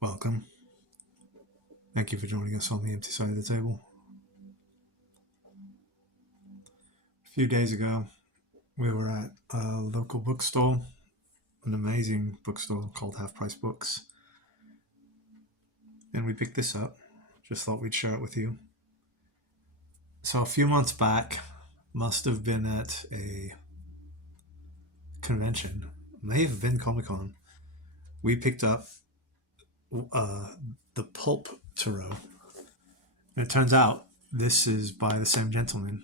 Welcome. Thank you for joining us on the empty side of the table. A few days ago, we were at a local bookstore, an amazing bookstore called Half Price Books, and we picked this up. Just thought we'd share it with you. So, a few months back, must have been at a convention, may have been Comic Con, we picked up uh, the Pulp Tarot. And it turns out this is by the same gentleman.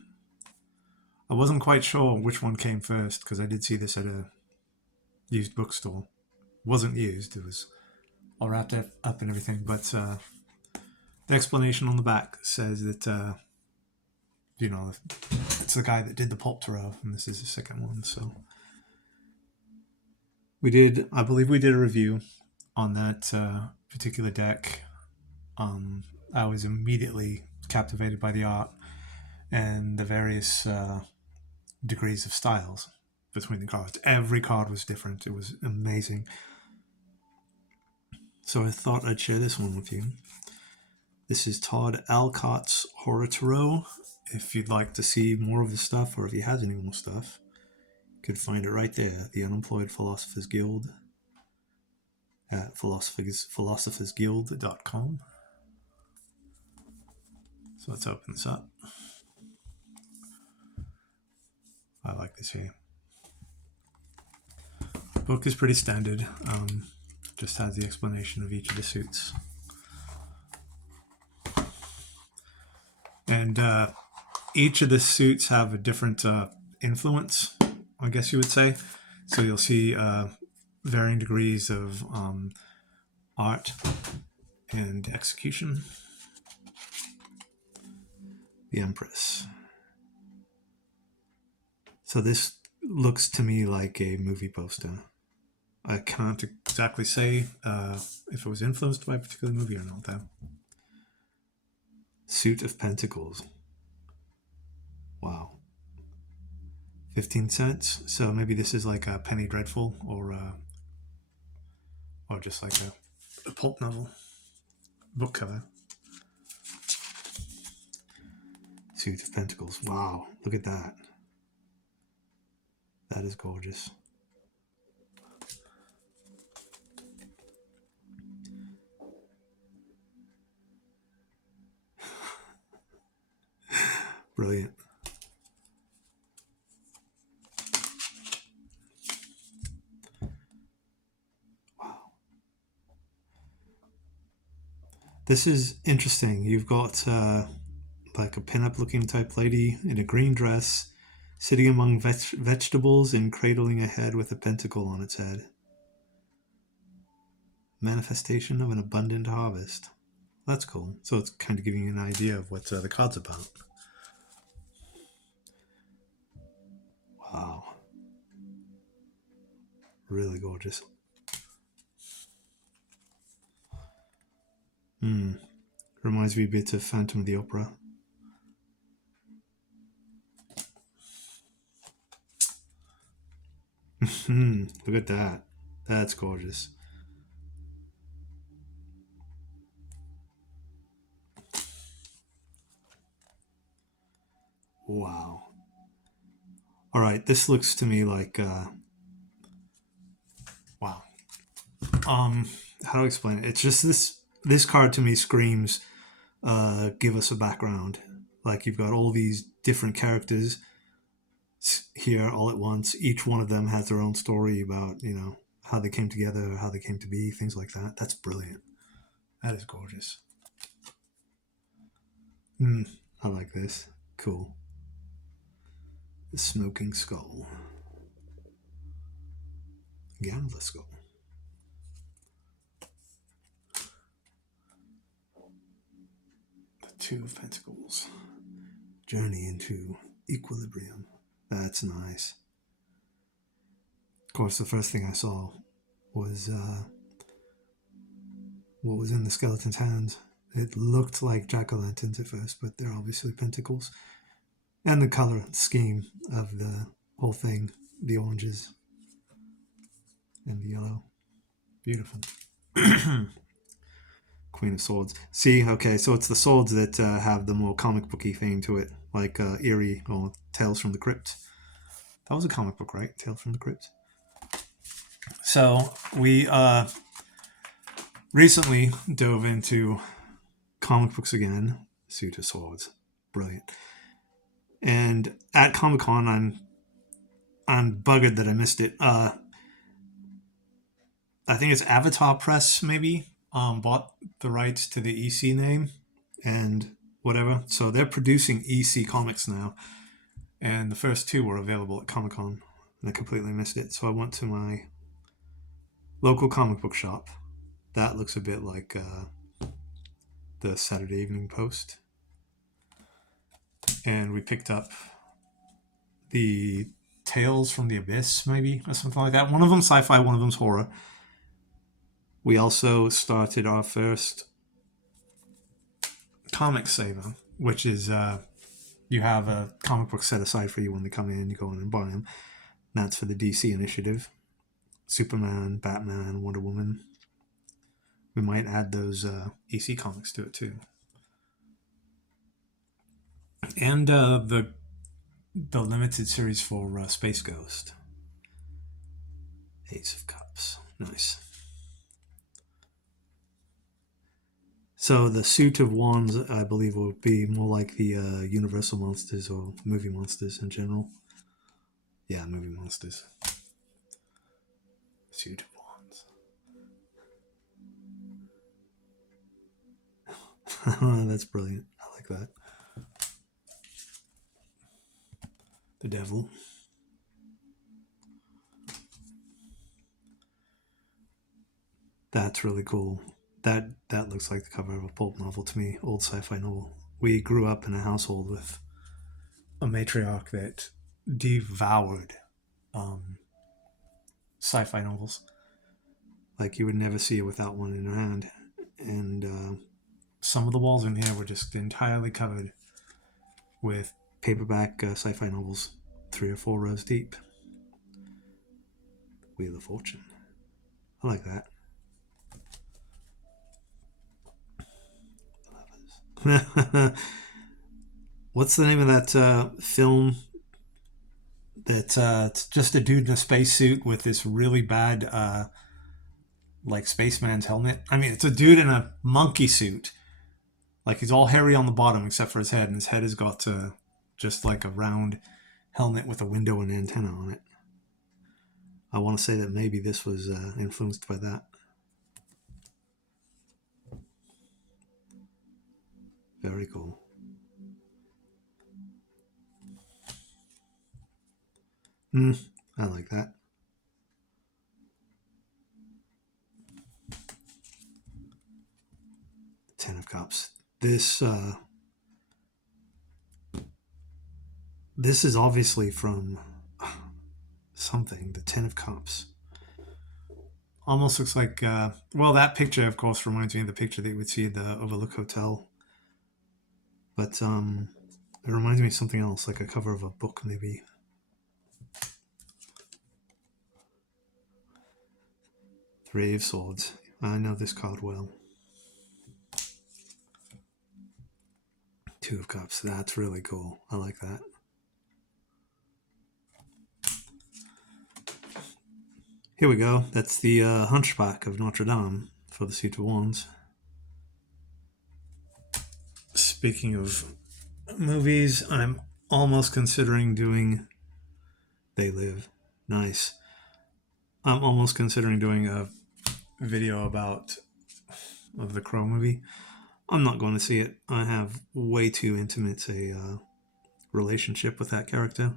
I wasn't quite sure which one came first because I did see this at a used bookstore. It wasn't used, it was all wrapped up and everything, but the explanation on the back says that, it's the guy that did the Pulp Tarot, and this is the second one. So I believe we did a review on that particular deck. I was immediately captivated by the art and the various degrees of styles between the cards. Every card was different. It was amazing. So I thought I'd share this one with you. This is Todd Alcotts Horror Tarot. If you'd like to see more of his stuff, or if he has any more stuff, you could find it right there, the Unemployed Philosophers Guild at philosophersguild.com. So let's open this up. I like this here. The book is pretty standard. Just has the explanation of each of the suits. And each of the suits have a different influence, I guess you would say. So you'll see varying degrees of art and execution. The Empress. So this looks to me like a movie poster. I can't exactly say if it was influenced by a particular movie or not, though. Suit of Pentacles. Wow. 15 cents. So maybe this is like a Penny Dreadful or just like a pulp novel book cover. Suit of Pentacles. Wow, look at that. That is gorgeous. Brilliant. Wow. This is interesting. You've got like a pin-up looking type lady in a green dress sitting among vegetables and cradling a head with a pentacle on its head. Manifestation of an abundant harvest. That's cool. So it's kind of giving you an idea of what the card's about. Wow. Really gorgeous. Reminds me a bit of Phantom of the Opera. Look at that. That's gorgeous. Wow. All right, this looks to me like wow. How do I explain it? It's just this card to me screams give us a background. Like you've got all these different characters here all at once. Each one of them has their own story about, how they came together, how they came to be, things like that. That's brilliant. That is gorgeous. I like this. Cool. The Smoking Skull. Gambler Skull. The Two of Pentacles. Journey into Equilibrium. That's nice. Of course, the first thing I saw was what was in the skeleton's hands. It looked like jack-o'-lanterns at first, but they're obviously pentacles. And the color scheme of the whole thing, the oranges and the yellow. Beautiful. Queen of Swords. See, okay, so it's the swords that have the more comic booky theme to it, like Eerie or Tales from the Crypt. That was a comic book, right? Tales from the Crypt. So we recently dove into comic books again. Suit of Swords, brilliant. And at Comic Con, I'm buggered that I missed it. I think it's Avatar Press maybe bought the rights to the EC name and whatever. So they're producing EC comics now, and the first two were available at Comic Con, and I completely missed it. So I went to my local comic book shop. That looks a bit like the Saturday Evening Post, and we picked up the Tales from the Abyss, maybe, or something like that. One of them's sci-fi, one of them's horror. We also started our first comic saver, which is you have a comic book set aside for you when they come in, you go in and buy them. That's for the DC initiative. Superman, Batman, Wonder Woman. We might add those EC comics to it too. And the limited series for Space Ghost. Ace of Cups. Nice. So the Suit of Wands, I believe, will be more like the Universal monsters or movie monsters in general. Yeah, movie monsters. Suit of Wands. That's brilliant. I like that. The Devil. That's really cool. That looks like the cover of a pulp novel to me, old sci-fi novel. We grew up in a household with a matriarch that devoured sci-fi novels. Like you would never see it without one in her hand. And some of the walls in here were just entirely covered with paperback sci-fi novels, 3 or 4 rows deep. Wheel of Fortune. I like that. What's the name of that film that it's just a dude in a spacesuit with this really bad like spaceman's helmet? I mean, it's a dude in a monkey suit. Like he's all hairy on the bottom except for his head, and his head has got just like a round helmet with a window and antenna on it. I want to say that maybe this was influenced by that. Very cool. I like that. Ten of Cups. This is obviously from something. The Ten of Cups. Almost looks like that picture, of course, reminds me of the picture that you would see at the Overlook Hotel. But it reminds me of something else, like a cover of a book, maybe. Three of Swords. I know this card well. Two of Cups. That's really cool. I like that. Here we go. That's the Hunchback of Notre Dame for the Suit of Wands. Speaking of movies, I'm almost considering doing They Live. Nice. I'm almost considering doing a video of the Crow movie. I'm not going to see it. I have way too intimate a relationship with that character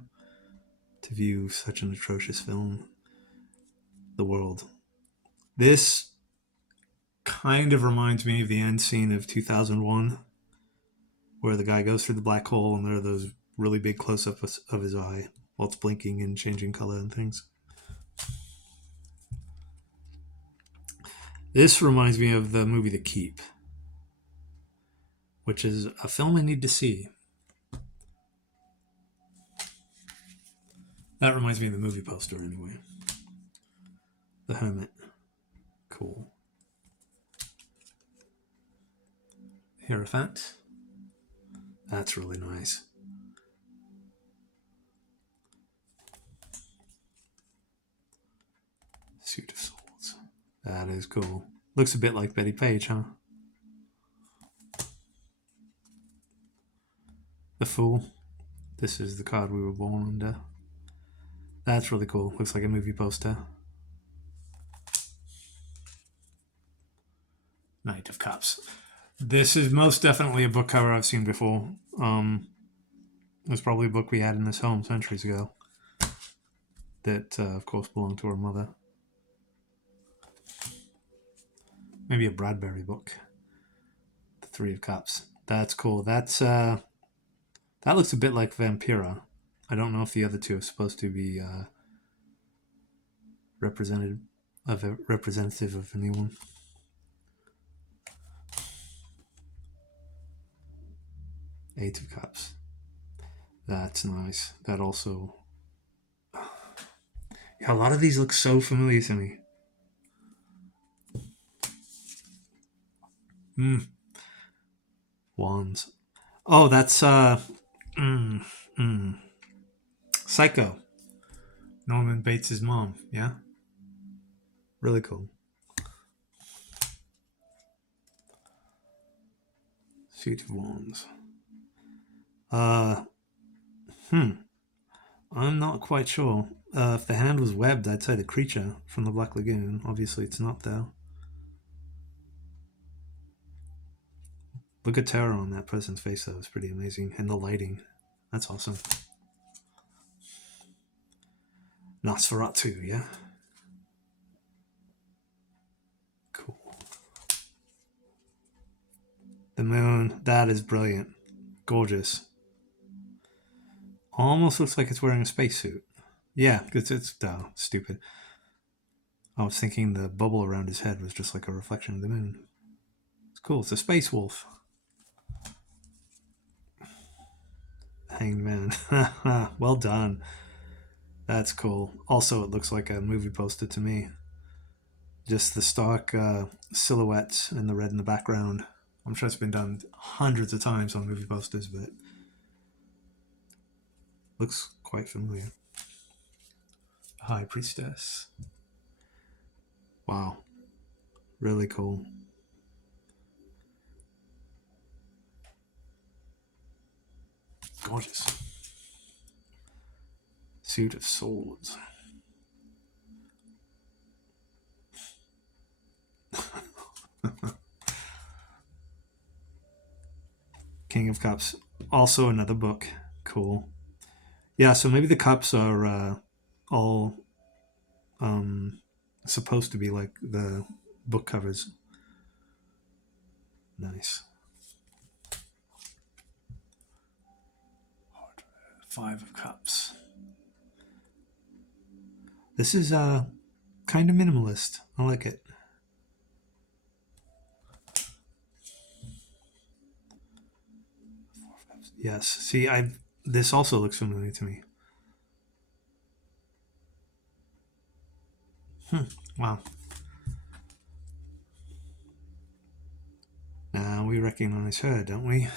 to view such an atrocious film. The World. This kind of reminds me of the end scene of 2001, where the guy goes through the black hole and there are those really big close-ups of his eye while it's blinking and changing color and things. This reminds me of the movie The Keep, which is a film I need to see. That reminds me of the movie poster anyway. The Hermit. Cool. Hierophant. That's really nice. Suit of Swords. That is cool. Looks a bit like Betty Page, huh? The Fool. This is the card we were born under. That's really cool. Looks like a movie poster. Knight of Cups. This is most definitely a book cover I've seen before. It was probably a book we had in this home centuries ago. That, of course, belonged to her mother. Maybe a Bradbury book. The Three of Cups. That's cool. That looks a bit like Vampira. I don't know if the other two are supposed to be representative of anyone. Eight of Cups. That's nice. That also... Yeah, a lot of these look so familiar to me. Wands. Oh, that's Psycho. Norman Bates' mom. Yeah. Really cool. Suit of Wands. I'm not quite sure. If the hand was webbed, I'd say the creature from the Black Lagoon. Obviously, it's not, though. Look at terror on that person's face, though. It's pretty amazing. And the lighting. That's awesome. Nosferatu, yeah? Cool. The moon. That is brilliant. Gorgeous. Almost looks like it's wearing a spacesuit. Yeah, it's stupid. I was thinking the bubble around his head was just like a reflection of the moon. It's cool. It's a space wolf. Hanged Man. Well done. That's cool. Also, it looks like a movie poster to me. Just the stock silhouettes and the red in the background. I'm sure it's been done hundreds of times on movie posters, but looks quite familiar. High Priestess. Wow. Really cool. Gorgeous. Suit of Swords. King of Cups. Also another book. Cool. Yeah, so maybe the cups are all supposed to be like the book covers. Nice. Five of Cups. This is kind of minimalist. I like it. Yes. See, this also looks familiar to me. Wow. Now we recognize her, don't we?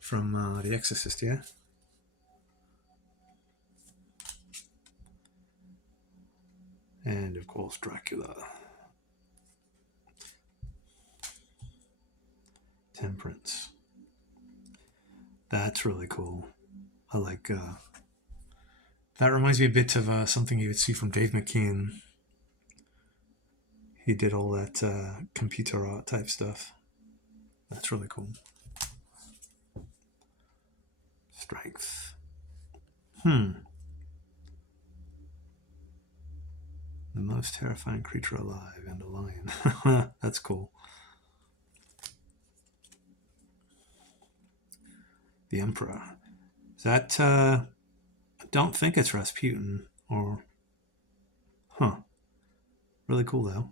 From The Exorcist, yeah? And of course, Dracula. Temperance. That's really cool. I like that. Reminds me a bit of something you would see from Dave McKean. He did all that computer art type stuff. That's really cool. Strength. The most terrifying creature alive, and a lion. That's cool. The Emperor. Is that I don't think it's Rasputin or really cool though.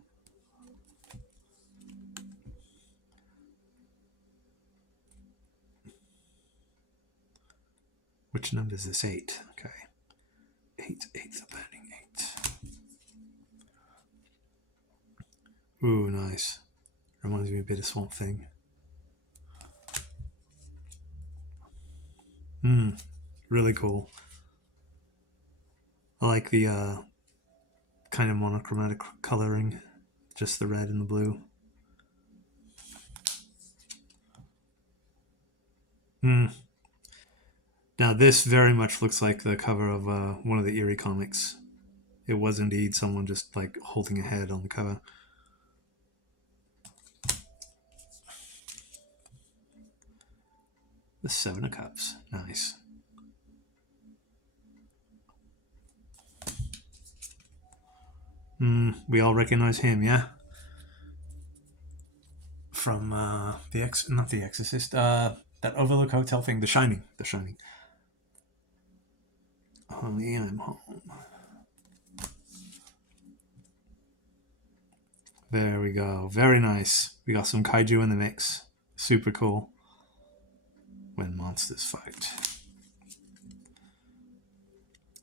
Which number is this? 8. Okay. 8, the burning 8. Ooh, nice. Reminds me a bit of Swamp Thing. Really cool. I like the kind of monochromatic coloring, just the red and the blue. Now this very much looks like the cover of one of the Eerie comics. It was indeed someone just like holding a head on the cover. The Seven of Cups. Nice. We all recognize him, yeah? From not the Exorcist, that Overlook Hotel thing, The Shining. The Shining. Honey, I'm home. There we go. Very nice. We got some kaiju in the mix. Super cool. When monsters fight.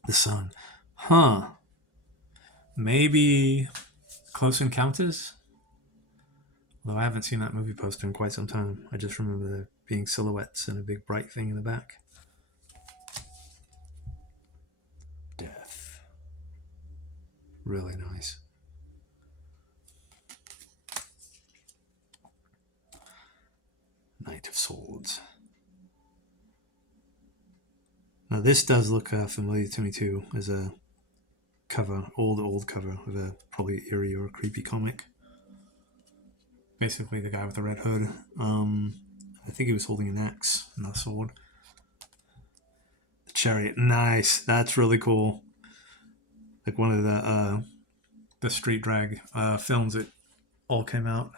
The sun. Huh. Maybe Close Encounters? Although I haven't seen that movie poster in quite some time. I just remember there being silhouettes and a big bright thing in the back. Death. Really nice. Knight of Swords. Now this does look familiar to me too, as a cover, old cover of a probably eerie or creepy comic. Basically, the guy with the red hood. I think he was holding an axe, not a sword. The chariot, nice. That's really cool. Like one of the street drag films that all came out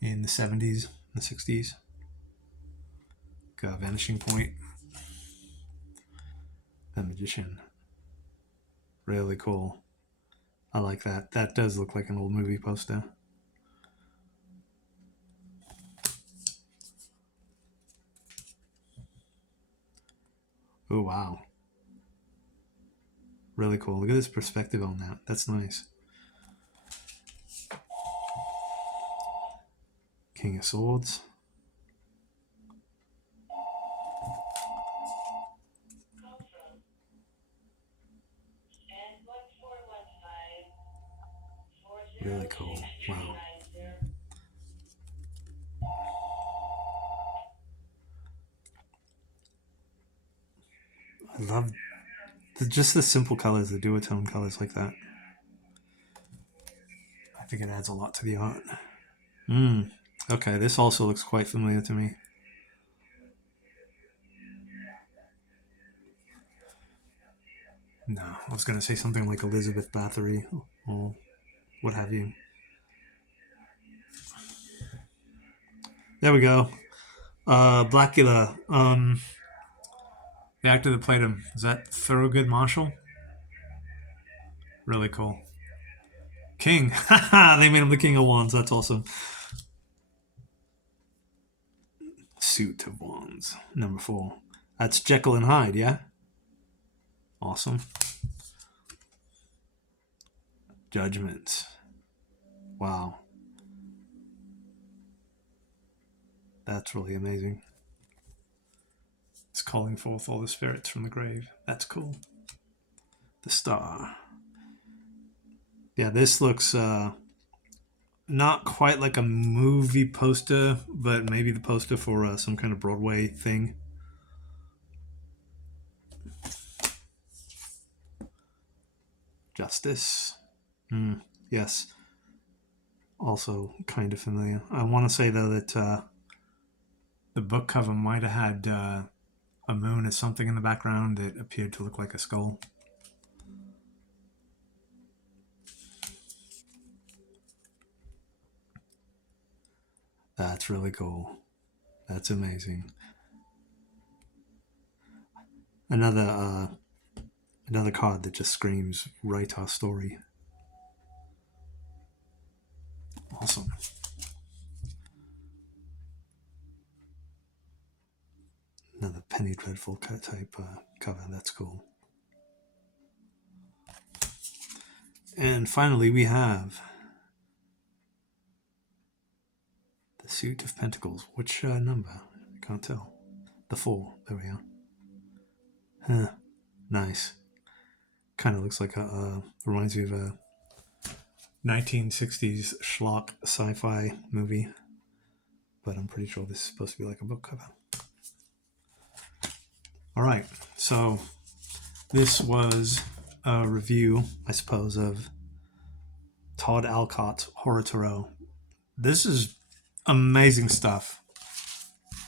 in the 70s, the 60s. Got Vanishing Point. The Magician. Really cool. I like that. That does look like an old movie poster. Oh, wow. Really cool. Look at this perspective on that. That's nice. King of Swords. Really cool. Wow. I love just the simple colors, the duotone colors like that. I think it adds a lot to the art. Okay, this also looks quite familiar to me. No, I was going to say something like Elizabeth Bathory or what have you. There we go. Blackula. The actor that played him, is that Thurgood Marshall? Really cool. King. They made him the King of Wands. That's awesome. Suit of Wands. Number 4. That's Jekyll and Hyde, yeah? Awesome. Judgment. Wow. That's really amazing. It's calling forth all the spirits from the grave. That's cool. The Star. Yeah, this looks not quite like a movie poster, but maybe the poster for some kind of Broadway thing. Justice. Yes. Also kind of familiar. I want to say, though, that the book cover might have had a moon or something in the background that appeared to look like a skull. That's really cool. That's amazing. Another card that just screams, write our story. Awesome. Another Penny Dreadful type cover. That's cool. And finally, we have the Suit of Pentacles. Which number? I can't tell. The 4. There we are. Huh. Nice. Kind of looks like reminds me of a 1960s schlock sci-fi movie, but I'm pretty sure this is supposed to be like a book cover. All right, so this was a review, I suppose, of Todd Alcott Horror Tarot. This is amazing stuff.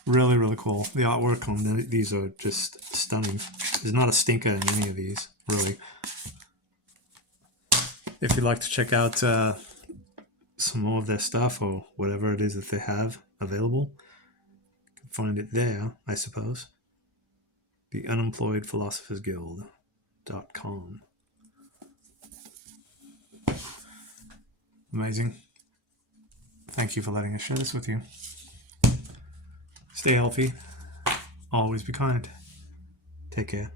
Really, really cool. The artwork on these are just stunning. There's not a stinker in any of these, really. If you'd like to check out some more of their stuff or whatever it is that they have available, you can find it there, I suppose. The Unemployed Philosophers Guild.com. Amazing. Thank you for letting us share this with you. Stay healthy. Always be kind. Take care.